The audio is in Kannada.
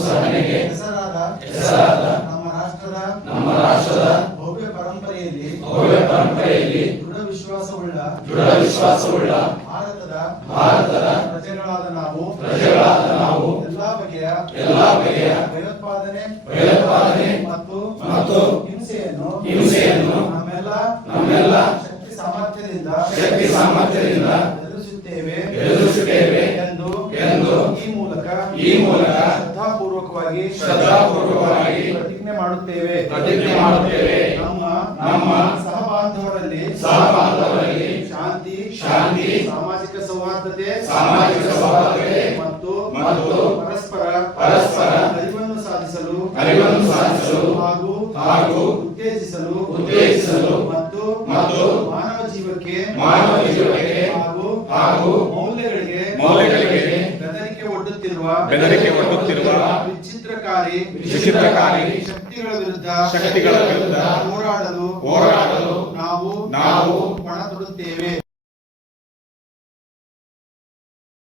ಸಹನೆಗೆ ಹೆಸರಾದ ನಮ್ಮ ರಾಷ್ಟ್ರದ ಭವ್ಯ ಪರಂಪರೆಯಲ್ಲಿ ದೃಢ ವಿಶ್ವಾಸವುಳ್ಳ ಭಾರತದ ಪ್ರಜೆಗಳಾದ ನಾವು ಎಲ್ಲಾ ಬಗೆಯ ಭಯೋತ್ಪಾದನೆ ಮತ್ತು ಹಿಂಸೆಯನ್ನು ನಮ್ಮೆಲ್ಲ ಶಕ್ತಿ ಸಾಮರ್ಥ್ಯದಿಂದ ಎದುರಿಸುತ್ತೇವೆ ಎಂದು ಈ ಮೂಲಕ ಶ್ರದ್ಧಾಪೂರ್ವಕವಾಗಿ ಪ್ರತಿಜ್ಞೆ ಮಾಡುತ್ತೇವೆ. ನಮ್ಮ ಸಹಬಾಂಧವರಲ್ಲಿ ಶಾಂತಿ ಸಾಮಾಜಿಕ ಸೌಹಾರ್ದತೆ ಮತ್ತು ಪರಸ್ಪರ ಅರಿವನ್ನು ಸಾಧಿಸಲು ಹಾಗೂ ಉತ್ತೇಜಿಸಲು ಮತ್ತು ಮಾನವ ಜೀವಕ್ಕೆ ಹಾಗೂ ಮೌಲ್ಯಗಳಿಗೆ ಬೆದರಿಕೆ ಒಡ್ಡುತ್ತಿರುವ ವಿಚಿತ್ರಕಾರಿ ಶಕ್ತಿಗಳ ವಿರುದ್ಧ ಹೋರಾಡಲು ನಾವು ಪಣ ತೊಡುತ್ತೇವೆ.